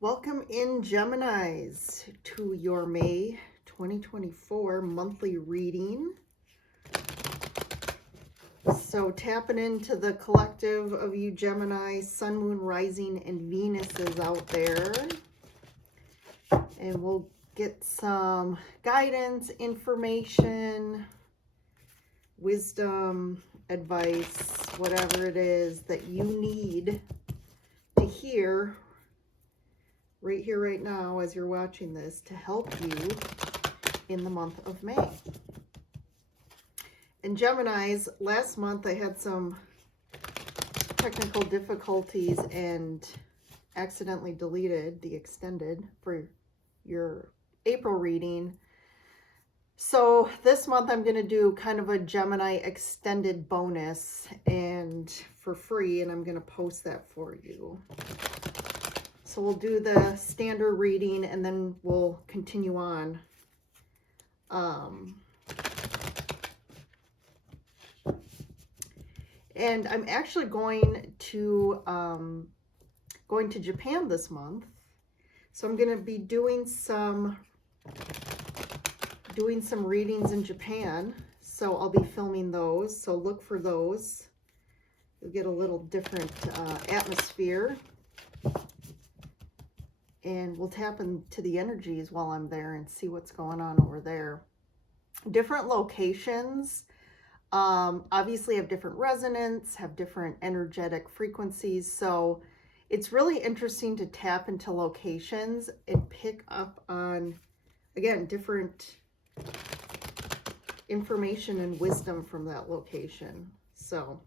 Welcome in, Geminis, to your May 2024 monthly reading. So tapping into the collective of you Gemini, Sun, Moon, Rising, and Venus is out there. And we'll get some guidance, information, wisdom, advice, whatever it is that you need to hear right here, right now, as you're watching this, to help you in the month of May. And Geminis, last month I had some technical difficulties and accidentally deleted the extended for your April reading. So this month I'm going to do kind of a Gemini extended bonus and for free, and I'm going to post that for you. So we'll do the standard reading and then we'll continue on. And I'm actually going to Japan this month. So I'm going to be doing some readings in Japan. So I'll be filming those. So look for those. You'll get a little different atmosphere. And we'll tap into the energies while I'm there and see what's going on over there. Different locations obviously have different resonance, have different energetic frequencies. So it's really interesting to tap into locations and pick up on, again, different information and wisdom from that location. So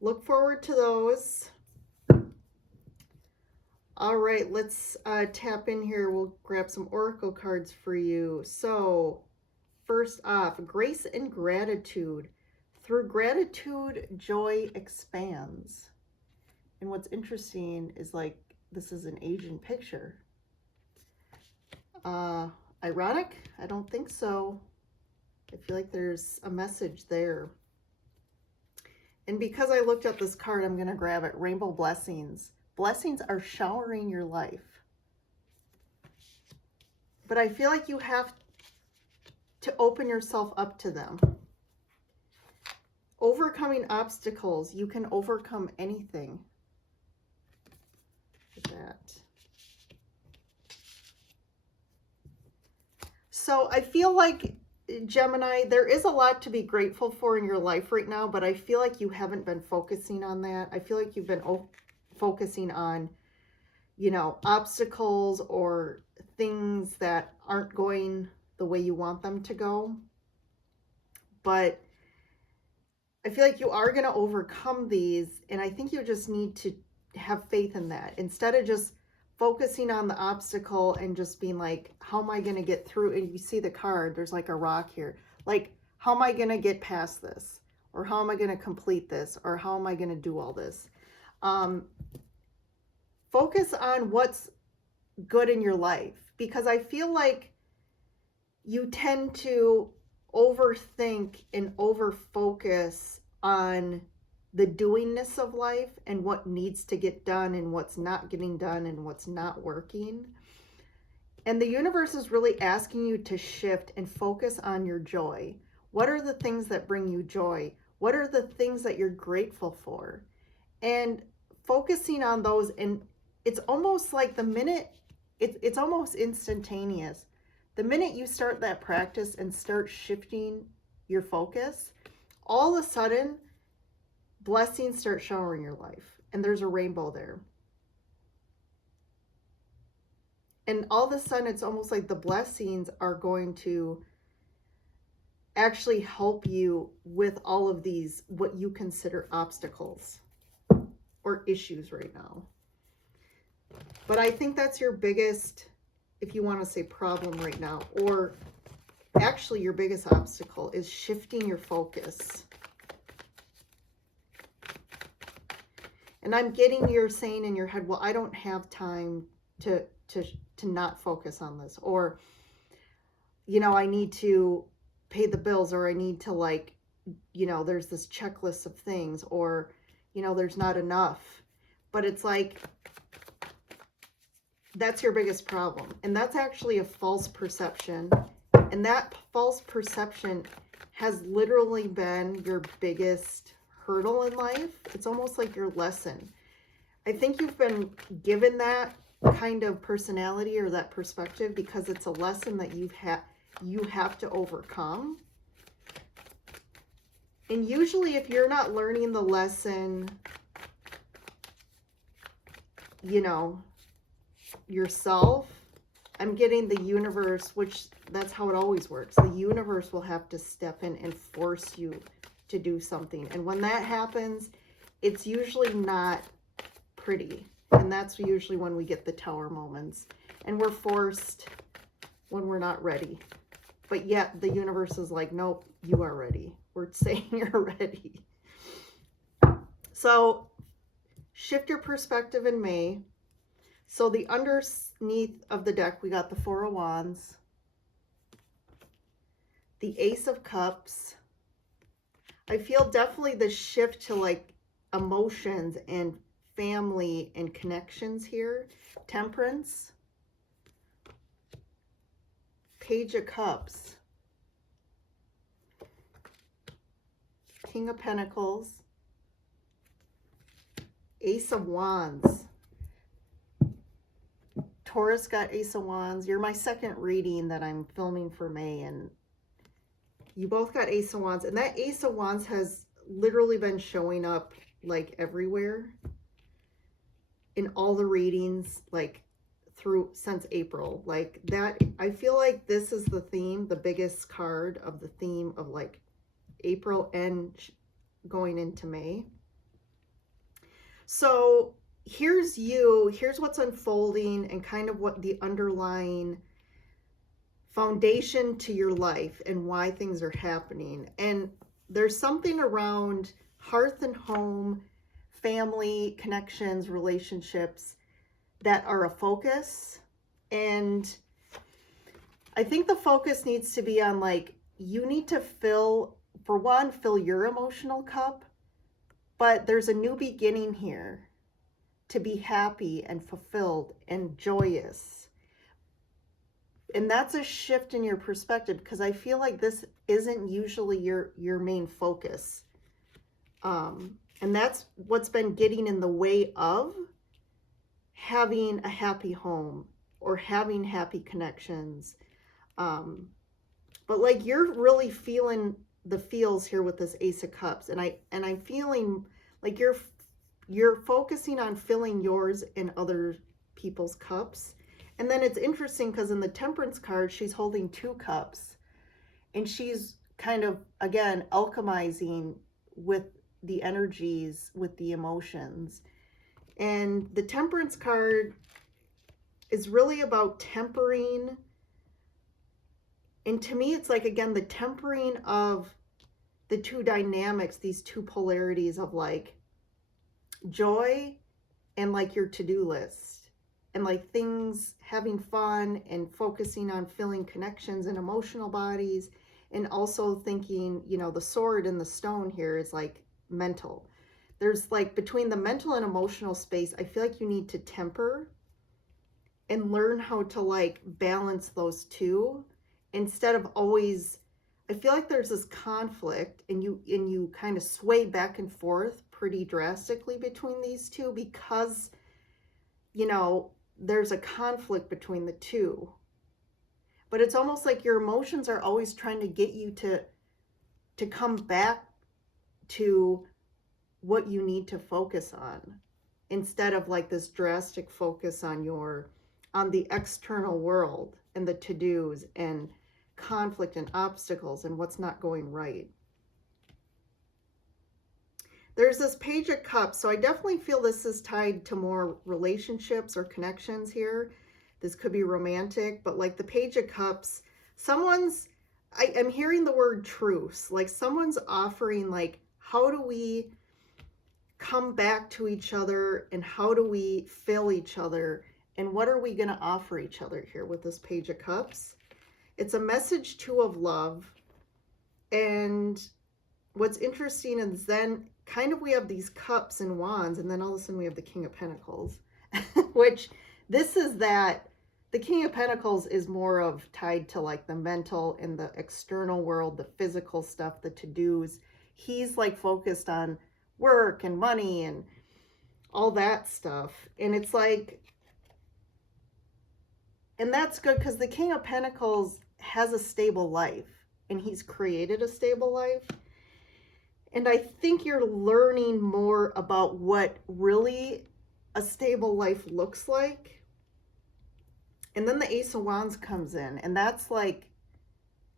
look forward to those. All right, let's tap in here. We'll grab some oracle cards for you. So first off, grace and gratitude. Through gratitude, joy expands. And what's interesting is, like, this is an Asian picture. Ironic? I don't think so. I feel like there's a message there. And because I looked at this card, I'm going to grab it. Rainbow blessings. Blessings are showering your life. But I feel like you have to open yourself up to them. Overcoming obstacles. You can overcome anything. Look at that. So I feel like, Gemini, there is a lot to be grateful for in your life right now, but I feel like you haven't been focusing on that. I feel like you've been focusing on, you know, obstacles or things that aren't going the way you want them to go. But I feel like you are going to overcome these, and I think you just need to have faith in that. Instead of just focusing on the obstacle and just being like, how am I going to get through? And you see the card, there's like a rock here. Like, how am I going to get past this? Or how am I going to complete this? Or how am I going to do all this? Focus on what's good in your life, because I feel like you tend to overthink and overfocus on the doingness of life and what needs to get done and what's not getting done and what's not working. And the universe is really asking you to shift and focus on your joy. What are the things that bring you joy? What are the things that you're grateful for? And focusing on those, and it's almost like the minute, it's almost instantaneous. The minute you start that practice and start shifting your focus, all of a sudden, blessings start showering your life. And there's a rainbow there. And all of a sudden, it's almost like the blessings are going to actually help you with all of these, what you consider obstacles or issues right now. But I think that's your biggest, if you want to say problem right now, or actually your biggest obstacle is shifting your focus. And I'm getting you're saying in your head, well, I don't have time to not focus on this, or, you know, I need to pay the bills, or I need to, like, you know, there's this checklist of things, or, you know, there's not enough. But it's like, that's your biggest problem. And that's actually a false perception. And that false perception has literally been your biggest hurdle in life. It's almost like your lesson. I think you've been given that kind of personality or that perspective because it's a lesson that you have to overcome. And usually if you're not learning the lesson, you know, yourself, I'm getting the universe, which that's how it always works. The universe will have to step in and force you to do something. And when that happens, it's usually not pretty. And that's usually when we get the tower moments. And we're forced when we're not ready. But yet the universe is like, nope, you are ready. We're saying you're ready. So shift your perspective in May. So the underneath of the deck, we got the Four of Wands, the Ace of Cups. I feel definitely the shift to like emotions and family and connections here. Temperance, Page of Cups, King of Pentacles, Ace of Wands. Taurus got Ace of Wands. You're my second reading that I'm filming for May, and you both got Ace of Wands. And that Ace of Wands has literally been showing up like everywhere in all the readings, like since April. Like that, I feel like this is the theme, the biggest card of the theme of like April and going into May. So here's what's unfolding and kind of what the underlying foundation to your life and why things are happening. And there's something around hearth and home, family, connections, relationships that are a focus. And I think the focus needs to be on like, you need to fill your emotional cup, but there's a new beginning here to be happy and fulfilled and joyous. And that's a shift in your perspective, because I feel like this isn't usually your main focus. And that's what's been getting in the way of having a happy home or having happy connections. But like you're really feeling the feels here with this Ace of Cups. And I'm feeling like you're focusing on filling yours and other people's cups. And then it's interesting because in the Temperance card, she's holding 2 cups. And she's kind of, again, alchemizing with the energies, with the emotions. And the Temperance card is really about tempering. And to me, it's like, again, the tempering of the 2 dynamics, these 2 polarities of like joy and like your to-do list, and like things, having fun and focusing on filling connections and emotional bodies, and also thinking, you know, the sword and the stone here is like mental. There's like between the mental and emotional space, I feel like you need to temper and learn how to like balance those 2 instead of always, I feel like there's this conflict and you kind of sway back and forth pretty drastically between these 2 because, you know, there's a conflict between the 2. But it's almost like your emotions are always trying to get you to come back to what you need to focus on, instead of like this drastic focus on the external world and the to-dos and conflict and obstacles and what's not going right. There's this Page of Cups, so I definitely feel this is tied to more relationships or connections here. This could be romantic, but like the Page of Cups, I'm hearing the word truce, like someone's offering like, how do we come back to each other and how do we fill each other and what are we going to offer each other here with this Page of Cups? It's a message too of love. And what's interesting is then kind of we have these cups and wands, and then all of a sudden we have the King of Pentacles, which This is that the King of Pentacles is more of tied to like the mental and the external world, the physical stuff, the to-dos. He's like focused on work and money and all that stuff. And it's like, and that's good because the King of Pentacles has a stable life and he's created a stable life. And I think you're learning more about what really a stable life looks like. And then the Ace of Wands comes in, and that's like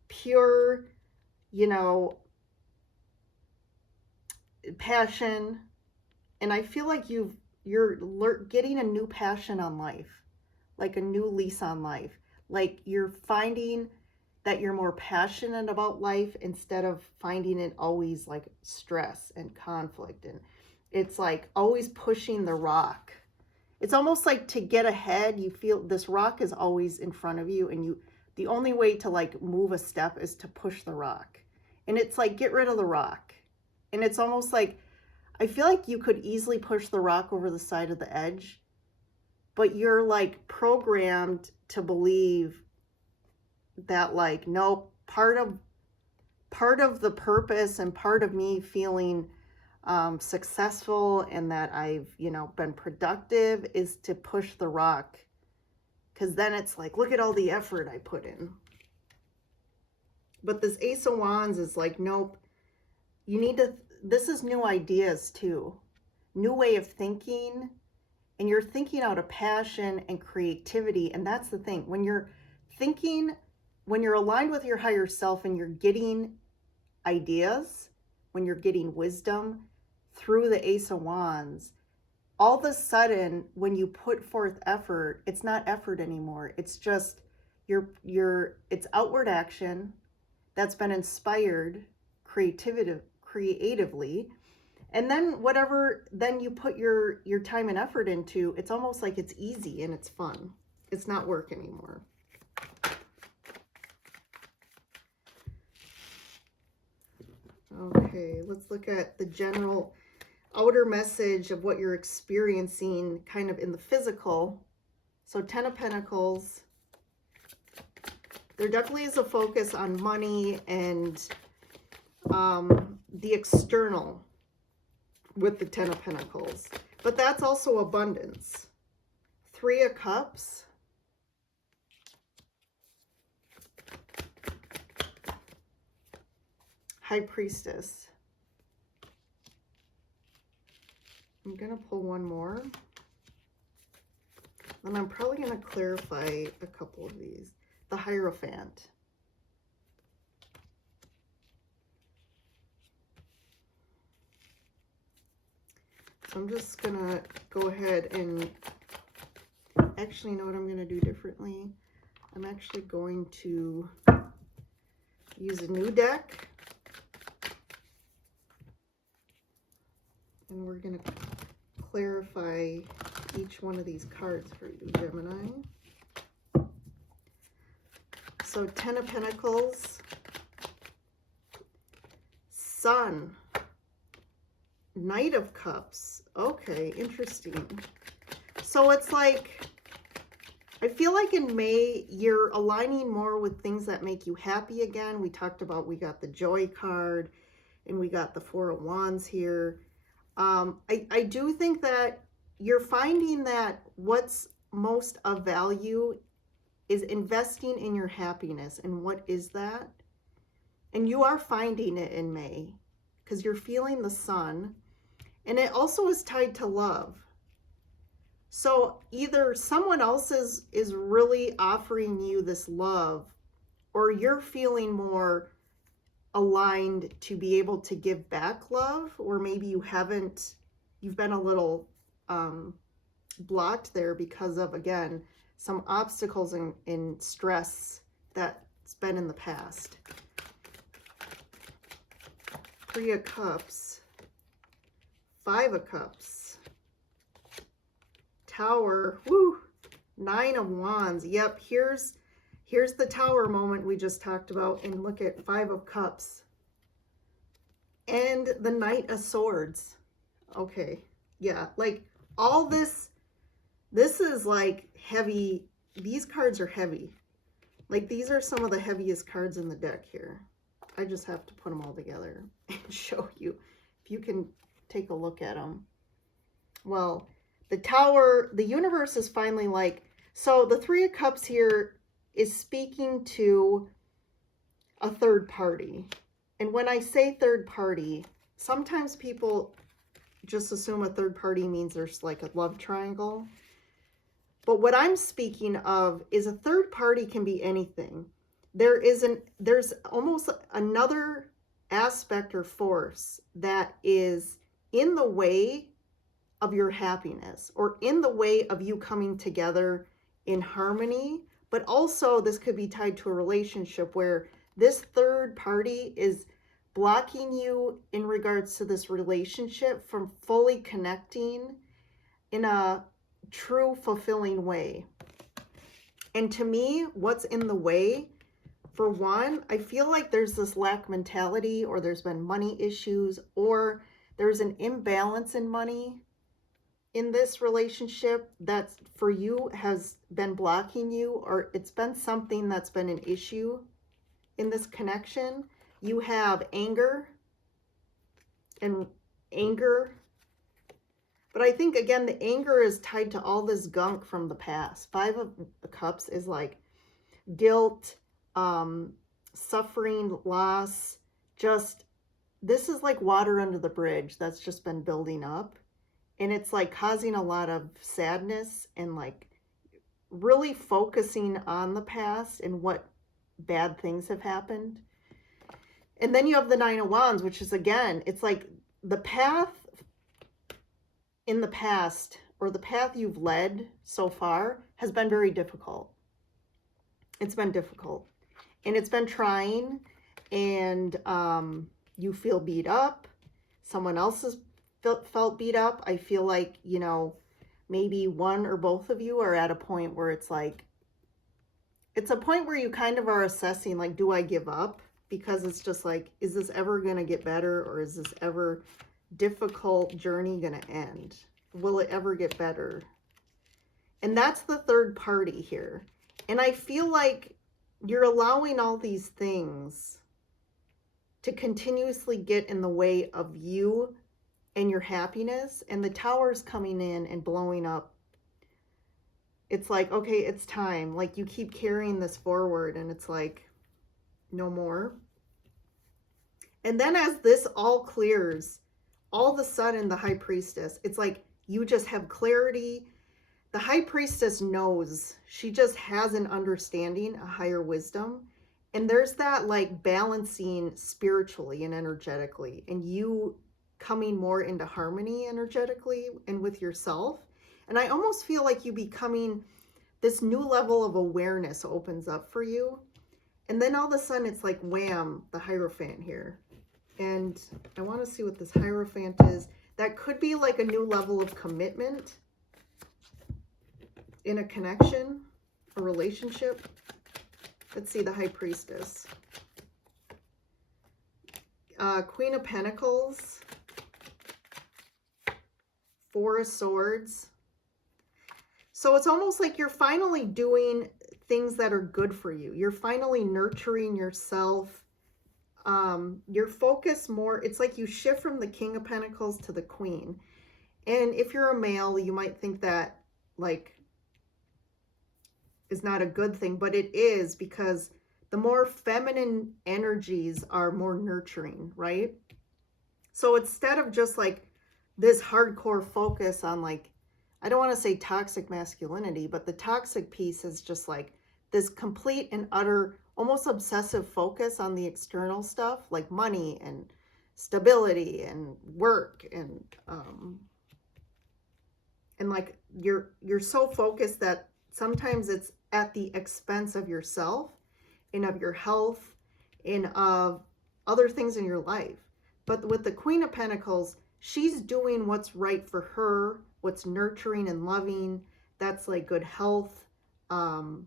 pure, you know, passion. And I feel like you're getting a new passion on life, like a new lease on life. Like you're finding that you're more passionate about life instead of finding it always like stress and conflict. And it's like always pushing the rock. It's almost like to get ahead, you feel this rock is always in front of you, and the only way to like move a step is to push the rock. And it's like, get rid of the rock. And it's almost like, I feel like you could easily push the rock over the side of the edge, but you're like programmed to believe that like, no, part of the purpose and part of me feeling successful and that I've, you know, been productive is to push the rock. Because then it's like, look at all the effort I put in. But this Ace of Wands is like, nope, you need to, this is new ideas too. New way of thinking. And you're thinking out of passion and creativity. And that's the thing. When you're thinking, when you're aligned with your higher self and you're getting ideas, when you're getting wisdom through the Ace of Wands, all of a sudden, when you put forth effort, it's not effort anymore. It's just it's outward action that's been inspired creatively. And then whatever then you put your time and effort into, it's almost like it's easy and it's fun. It's not work anymore. Okay, let's look at the general outer message of what you're experiencing kind of in the physical. So 10 of Pentacles. There definitely is a focus on money and the external with the 10 of Pentacles. But that's also abundance. 3 of Cups. High Priestess. I'm going to pull one more. And I'm probably going to clarify a couple of these. The Hierophant. So I'm just going to go ahead and actually, you know what I'm going to do differently? I'm actually going to use a new deck. And we're going to clarify each one of these cards for you, Gemini. So 10 of Pentacles, Sun, Knight of Cups. Okay, interesting. So it's like, I feel like in May, you're aligning more with things that make you happy again. We talked about, we got the Joy card and we got the 4 of Wands here. I do think that you're finding that what's most of value is investing in your happiness. And what is that? And you are finding it in May because you're feeling the sun. And it also is tied to love. So either someone else is really offering you this love, or you're feeling more aligned to be able to give back love, or maybe you've been a little blocked there because of, again, some obstacles and stress that's been in the past. 3 of Cups, 5 of Cups, Tower, woo, 9 of Wands. Yep, here's the Tower moment we just talked about, and look at 5 of Cups. And the Knight of Swords. Okay, yeah, like all this This is like heavy. These cards are heavy. Like these are some of the heaviest cards in the deck here. I just have to put them all together and show you if you can take a look at them. Well, the Tower, the universe is finally like, so the Three of Cups here is speaking to a third party. And when I say third party, sometimes people just assume a third party means there's like a love triangle. But what I'm speaking of is a third party can be anything. There's almost another aspect or force that is in the way of your happiness or in the way of you coming together in harmony. But also this could be tied to a relationship where this third party is blocking you in regards to this relationship from fully connecting in a true fulfilling way. And to me, what's in the way, for one, I feel like there's this lack mentality, or there's been money issues, or there's an imbalance in money in this relationship that's for you has been blocking you, or it's been something that's been an issue in this connection. You have anger, but I think again the anger is tied to all this gunk from the past. Five of Cups is like guilt, suffering, loss. Just this is like water under the bridge that's just been building up, and it's like causing a lot of sadness and like really focusing on the past and what bad things have happened. And then you have the Nine of Wands, which is again, it's like the path in the past, or the path you've led so far, has been very difficult. It's been difficult and it's been trying, and you feel beat up. Someone else has felt beat up. I feel like, you know, maybe one or both of you are at a point where it's like, it's a point where you kind of are assessing, like, do I give up? Because it's just like, is this ever going to get better, or is this ever difficult journey going to end? Will it ever get better? And that's the third party here. And I feel like you're allowing all these things to continuously get in the way of you and your happiness. And the Tower's coming in and blowing up. It's like, okay, it's time. Like you keep carrying this forward, and it's like, no more. And then as this all clears, all of a sudden the High Priestess, it's like you just have clarity. The High Priestess knows, she just has an understanding, a higher wisdom. And there's that like balancing spiritually and energetically, and you coming more into harmony energetically and with yourself. And I almost feel like you becoming, this new level of awareness opens up for you. And then all of a sudden it's like, wham, the Hierophant here. And I want to see what this Hierophant is. That could be like a new level of commitment in a connection, a relationship. Let's see the High Priestess. Queen of Pentacles. Four of Swords. So it's almost like you're finally doing things that are good for you. You're finally nurturing yourself. You're focused more. It's like you shift from the King of Pentacles to the Queen. And if you're a male, you might think that like is not a good thing, but it is, because the more feminine energies are more nurturing, right? So instead of just like this hardcore focus on like, I don't want to say toxic masculinity, but the toxic piece is just like this complete and utter, almost obsessive focus on the external stuff, like money and stability and work, and like you're so focused that sometimes it's at the expense of yourself and of your health and of other things in your life. But with the Queen of Pentacles, she's doing what's right for her, what's nurturing and loving. That's like good health, and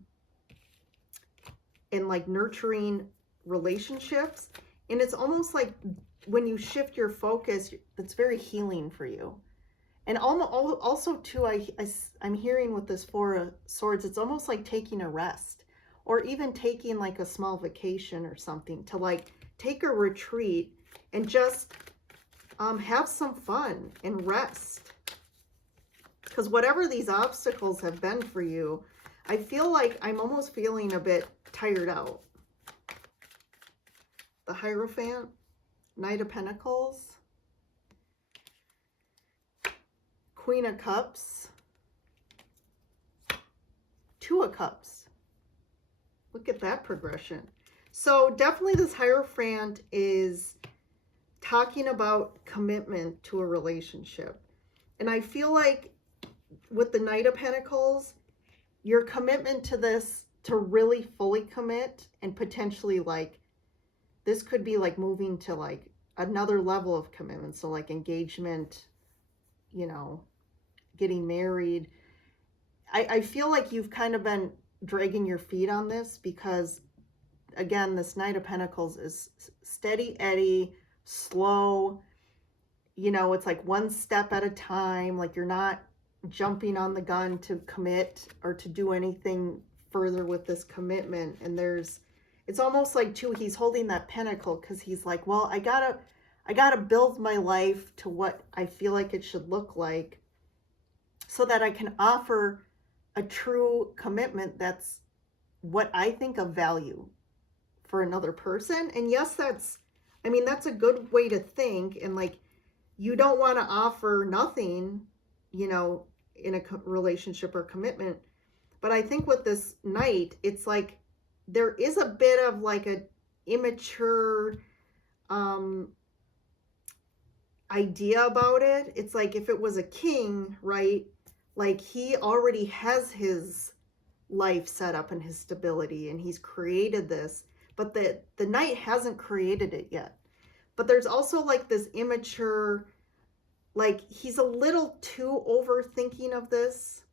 like nurturing relationships. And it's almost like when you shift your focus, it's very healing for you. And also too, I'm hearing with this Four of Swords, it's almost like taking a rest, or even taking like a small vacation or something, to like take a retreat and just have some fun and rest. Because whatever these obstacles have been for you, I feel like I'm almost feeling a bit tired out. The Hierophant, Knight of Pentacles, Queen of Cups, Two of Cups. Look at that progression. So definitely this Hierophant is talking about commitment to a relationship. And I feel like with the Knight of Pentacles, your commitment to this, to really fully commit, and potentially like, this could be like moving to like another level of commitment. So like engagement, you know, getting married. I feel like you've kind of been dragging your feet on this because, again, this Knight of Pentacles is steady Eddie, slow, you know, it's like one step at a time. Like you're not jumping on the gun to commit or to do anything further with this commitment. And it's almost like too, he's holding that pentacle because he's like, well, I gotta build my life to what I feel like it should look like so that I can offer a true commitment that's what I think of value for another person. And yes, that's a good way to think. And like, you don't want to offer nothing, you know, in a relationship or commitment. But I think with this Knight, it's like there is a bit of like a immature idea about it. It's like if it was a king, right? Like he already has his life set up and his stability, and he's created this, but the Knight hasn't created it yet. But there's also like this immature, like he's a little too overthinking of this,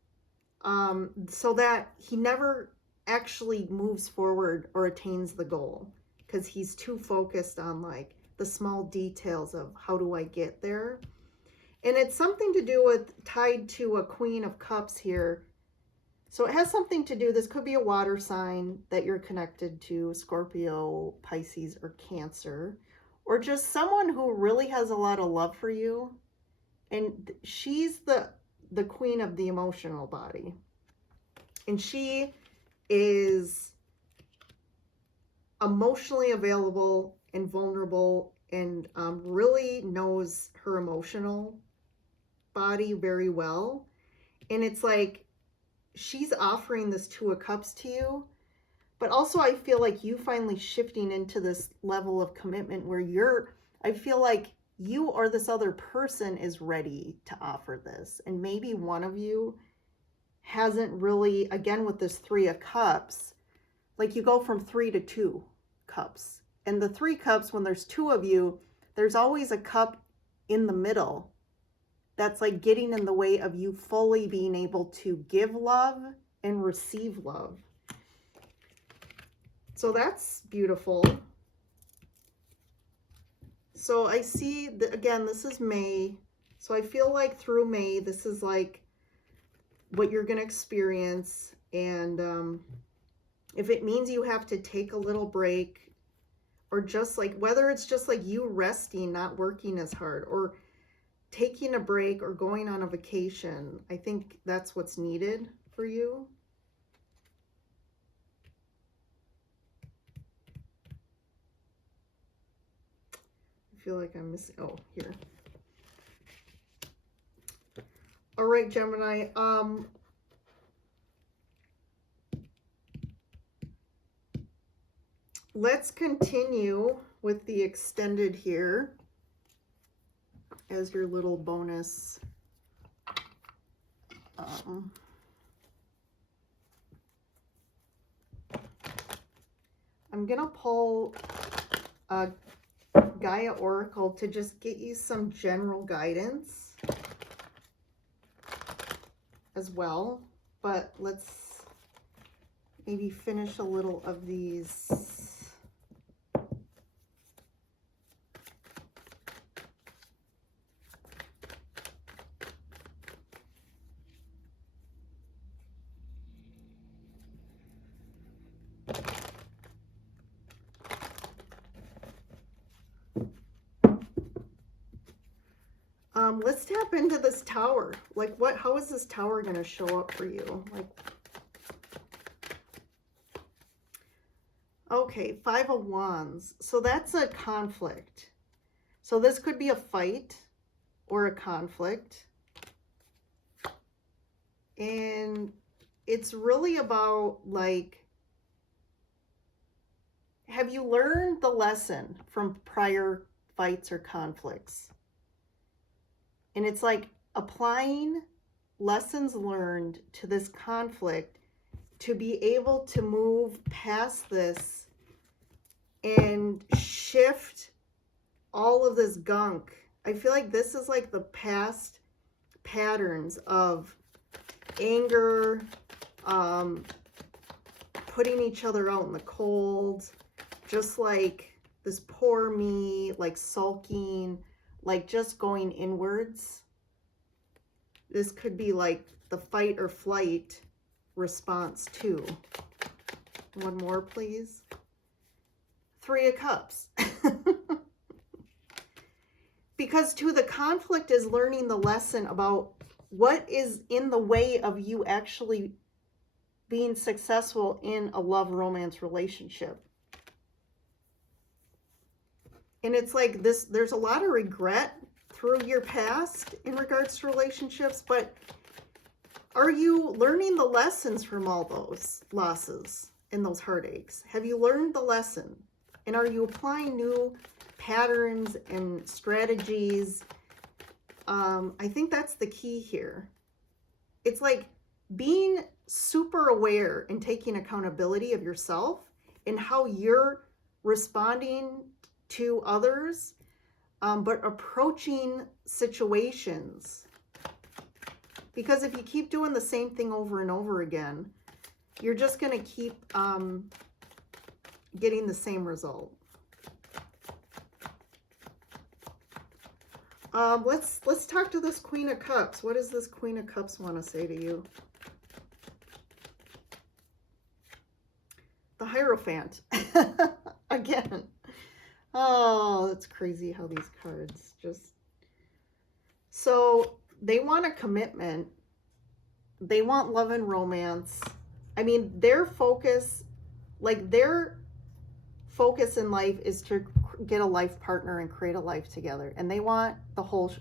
so that he never actually moves forward or attains the goal because he's too focused on like the small details of how do I get there. And it's something to do with, tied to a Queen of Cups here. So it has something to do, this could be a water sign that you're connected to, Scorpio, Pisces, or Cancer, or just someone who really has a lot of love for you. And she's the queen of the emotional body. And she is emotionally available and vulnerable, and really knows her emotional body very well. And it's like she's offering this Two of Cups to you, but also I feel like you finally shifting into this level of commitment where I feel like you or this other person is ready to offer this. And maybe one of you hasn't really, again with this Three of Cups, like you go from 3 to 2 cups. And the 3 cups, when there's 2 of you, there's always a cup in the middle that's like getting in the way of you fully being able to give love and receive love. So that's beautiful. So I see that, again, this is May. So I feel like through May, this is like what you're going to experience. And if it means you have to take a little break, or just like, whether it's just like you resting, not working as hard, or taking a break, or going on a vacation, I think that's what's needed for you. I feel like I'm missing, oh, here. All right, Gemini, let's continue with the extended here as your little bonus. I'm gonna pull a Gaia Oracle to just get you some general guidance as well, but let's maybe finish a little of these. Let's tap into this Tower. Like, how is this Tower going to show up for you? Like, okay, Five of Wands. So that's a conflict. So this could be a fight or a conflict. And it's really about, like, have you learned the lesson from prior fights or conflicts? And it's like applying lessons learned to this conflict to be able to move past this and shift all of this gunk. I feel like this is like the past patterns of anger, putting each other out in the cold, just like this poor me, like sulking, like just going inwards. This could be like the fight or flight response too. One more, please. Three of Cups. Because too, the conflict is learning the lesson about what is in the way of you actually being successful in a love romance relationship. And it's like this, there's a lot of regret through your past in regards to relationships, but are you learning the lessons from all those losses and those heartaches? Have you learned the lesson? And are you applying new patterns and strategies? I think that's the key here. It's like being super aware and taking accountability of yourself and how you're responding to others, but approaching situations. Because if you keep doing the same thing over and over again, you're just going to keep getting the same result. Let's talk to this Queen of Cups. What does this Queen of Cups want to say to you? The Hierophant. Again. Oh, that's crazy how these cards just... So they want a commitment. They want love and romance. I mean, their focus, like their focus in life is to get a life partner and create a life together. And they want the whole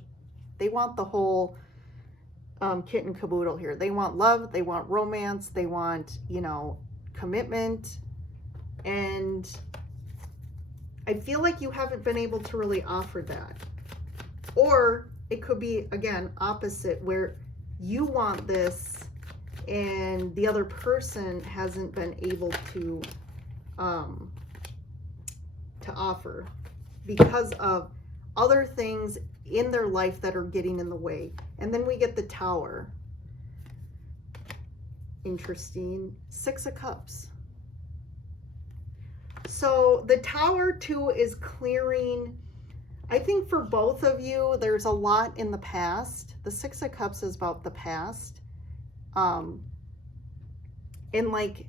kit and caboodle here. They want love. They want romance. They want, you know, commitment. And I feel like you haven't been able to really offer that. Or it could be, again, opposite, where you want this and the other person hasn't been able to offer because of other things in their life that are getting in the way. And then we get the Tower. Interesting. Six of Cups. So the Tower too is clearing. I think for both of you, there's a lot in the past. The Six of Cups is about the past. And like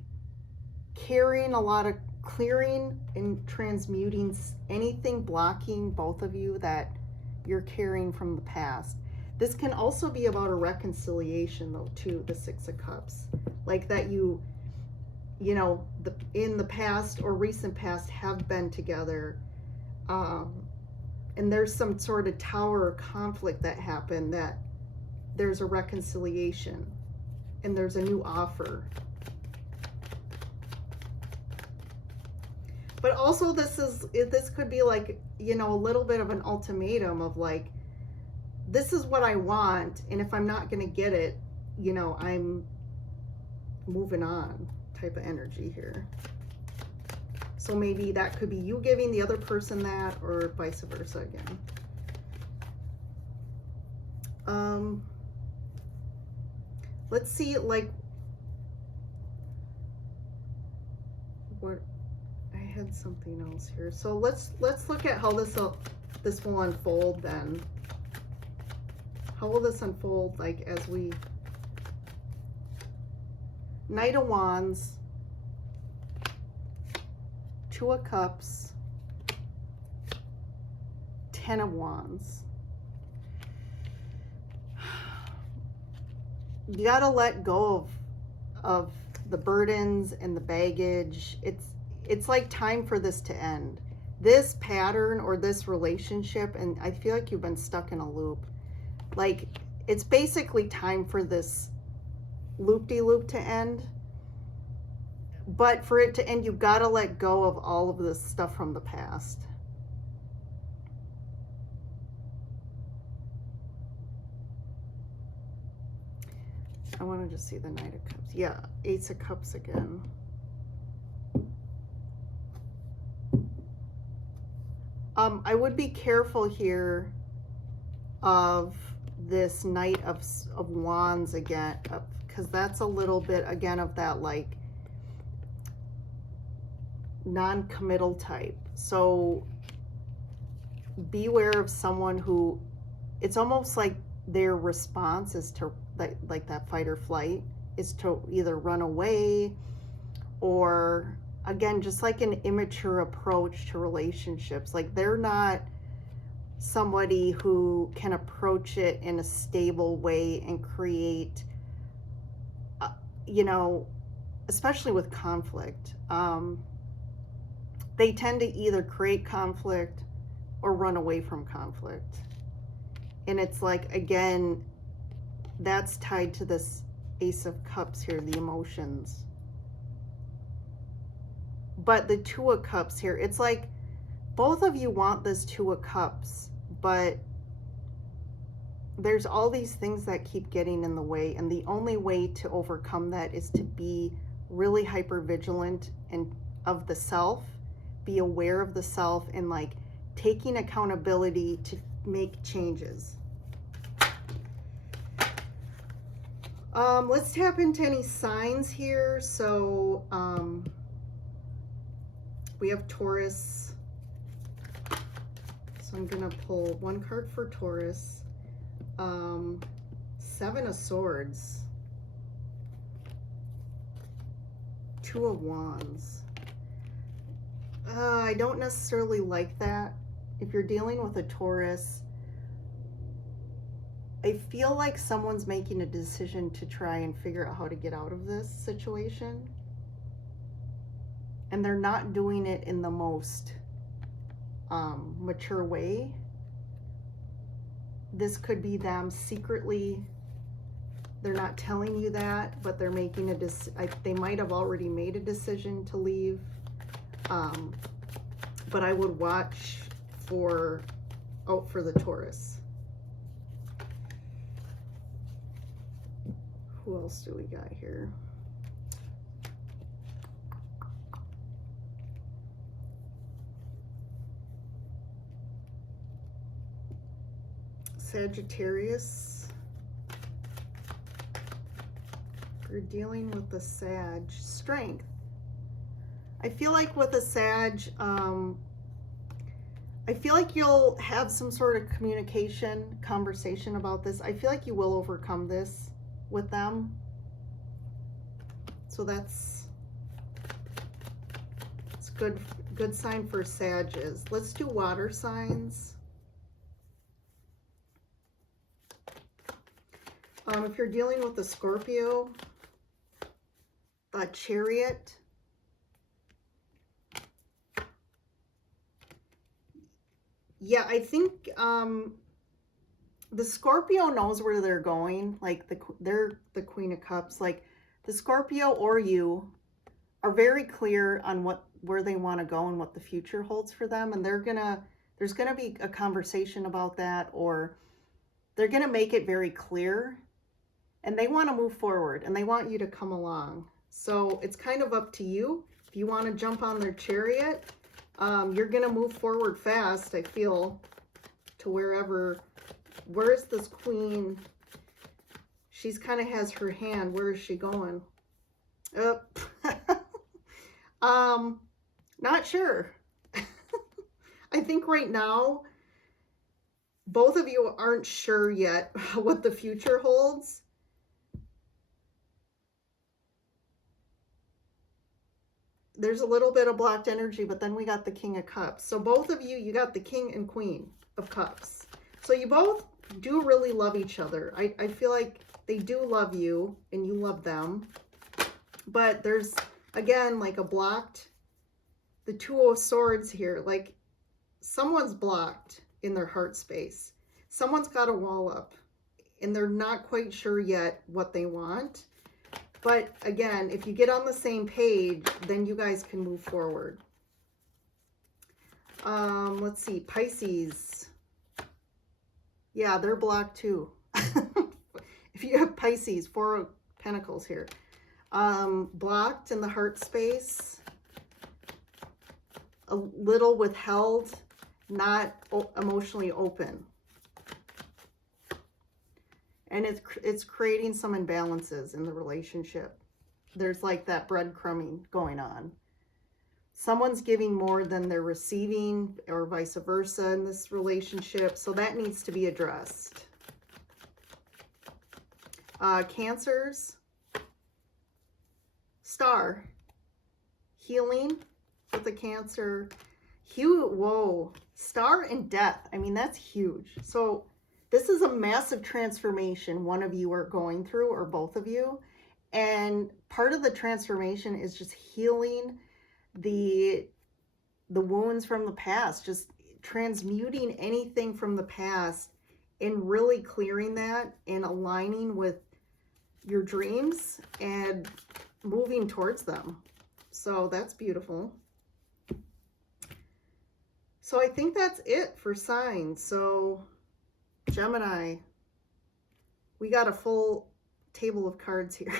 carrying a lot of clearing and transmuting anything blocking both of you that you're carrying from the past. This can also be about a reconciliation though too, the Six of Cups. Like that you know, in the past or recent past have been together. And there's some sort of Tower conflict that happened, that there's a reconciliation and there's a new offer. But also this could be like, you know, a little bit of an ultimatum of like, this is what I want, and if I'm not going to get it, you know, I'm moving on type of energy here. So maybe that could be you giving the other person that, or vice versa again. Let's see, like, what, I had something else here. So let's look at how this will unfold then. How will this unfold, like, as we... Knight of Wands, Two of Cups, Ten of Wands. You got to let go of the burdens and the baggage. It's like time for this to end. This pattern or this relationship, and I feel like you've been stuck in a loop. Like, it's basically time for this loop-de-loop to end. But for it to end, you've got to let go of all of this stuff from the past. I want to just see the Knight of Cups. Yeah, Ace of Cups again. I would be careful here of this Knight of Wands again, because that's a little bit, again, of that, like, non-committal type. So beware of someone who, it's almost like their response is to, like that fight or flight, is to either run away or, again, just like an immature approach to relationships. Like, they're not somebody who can approach it in a stable way and create, you know, especially with conflict. They tend to either create conflict or run away from conflict. And it's like, again, that's tied to this Ace of Cups here, the emotions. But the Two of Cups here, it's like both of you want this Two of Cups, but there's all these things that keep getting in the way, and the only way to overcome that is to be really hyper vigilant and of the self, be aware of the self, and like taking accountability to make changes. Let's tap into any signs here. So we have Taurus. So I'm gonna pull one card for Taurus. Seven of Swords. Two of Wands. I don't necessarily like that. If you're dealing with a Taurus, I feel like someone's making a decision to try and figure out how to get out of this situation. And they're not doing it in the most mature way. This could be them secretly, they're not telling you that, but they're making a decision. They might have already made a decision to leave. But I would watch out for the Taurus. Who else do we got here? Sagittarius. We're dealing with the Sag. Strength. I feel like with a Sag, I feel like you'll have some sort of conversation about this. I feel like you will overcome this with them. So it's good sign for Sages. Let's do water signs. If you're dealing with a Scorpio, a Chariot. Yeah, I think the Scorpio knows where they're going. Like they're the Queen of Cups. Like the Scorpio or you are very clear on where they want to go and what the future holds for them. And there's gonna be a conversation about that, or they're gonna make it very clear. And they want to move forward and they want you to come along. So it's kind of up to you. If you want to jump on their chariot, you're going to move forward fast, I feel, to wherever. Where's this queen? She's kind of has her hand. Where is she going? Not sure. I think right now, both of you aren't sure yet what the future holds. there's a little bit of blocked energy, but then we got the King of Cups. So both of you, you got the King and Queen of Cups. So you both do really love each other. I feel like they do love you and you love them. But there's, again, like a blocked, the Two of Swords here. Like someone's blocked in their heart space. Someone's got a wall up and they're not quite sure yet what they want. But again, if you get on the same page, then you guys can move forward. Let's see, Pisces. Yeah, they're blocked too. If you have Pisces, Four of Pentacles here. Blocked in the heart space. A little withheld, not emotionally open. And it's creating some imbalances in the relationship. There's like that breadcrumbing going on. Someone's giving more than they're receiving, or vice versa in this relationship. So that needs to be addressed. Cancers. Star. Healing with the Cancer. Whoa. Star and death. I mean, that's huge. So this is a massive transformation one of you are going through, or both of you. And part of the transformation is just healing the wounds from the past, just transmuting anything from the past and really clearing that and aligning with your dreams and moving towards them. So that's beautiful. So I think that's it for signs. So Gemini, we got a full table of cards here.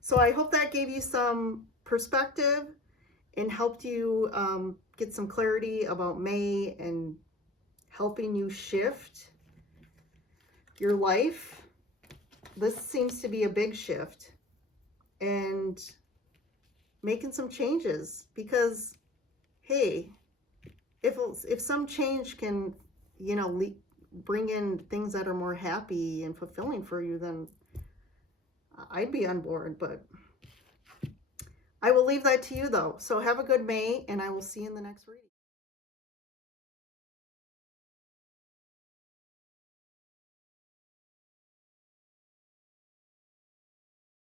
So I hope that gave you some perspective and helped you get some clarity about May and helping you shift your life. This seems to be a big shift and making some changes, because hey, if some change can, you know, bring in things that are more happy and fulfilling for you, then I'd be on board. But I will leave that to you though. So have a good May, and I will see you in the next reading.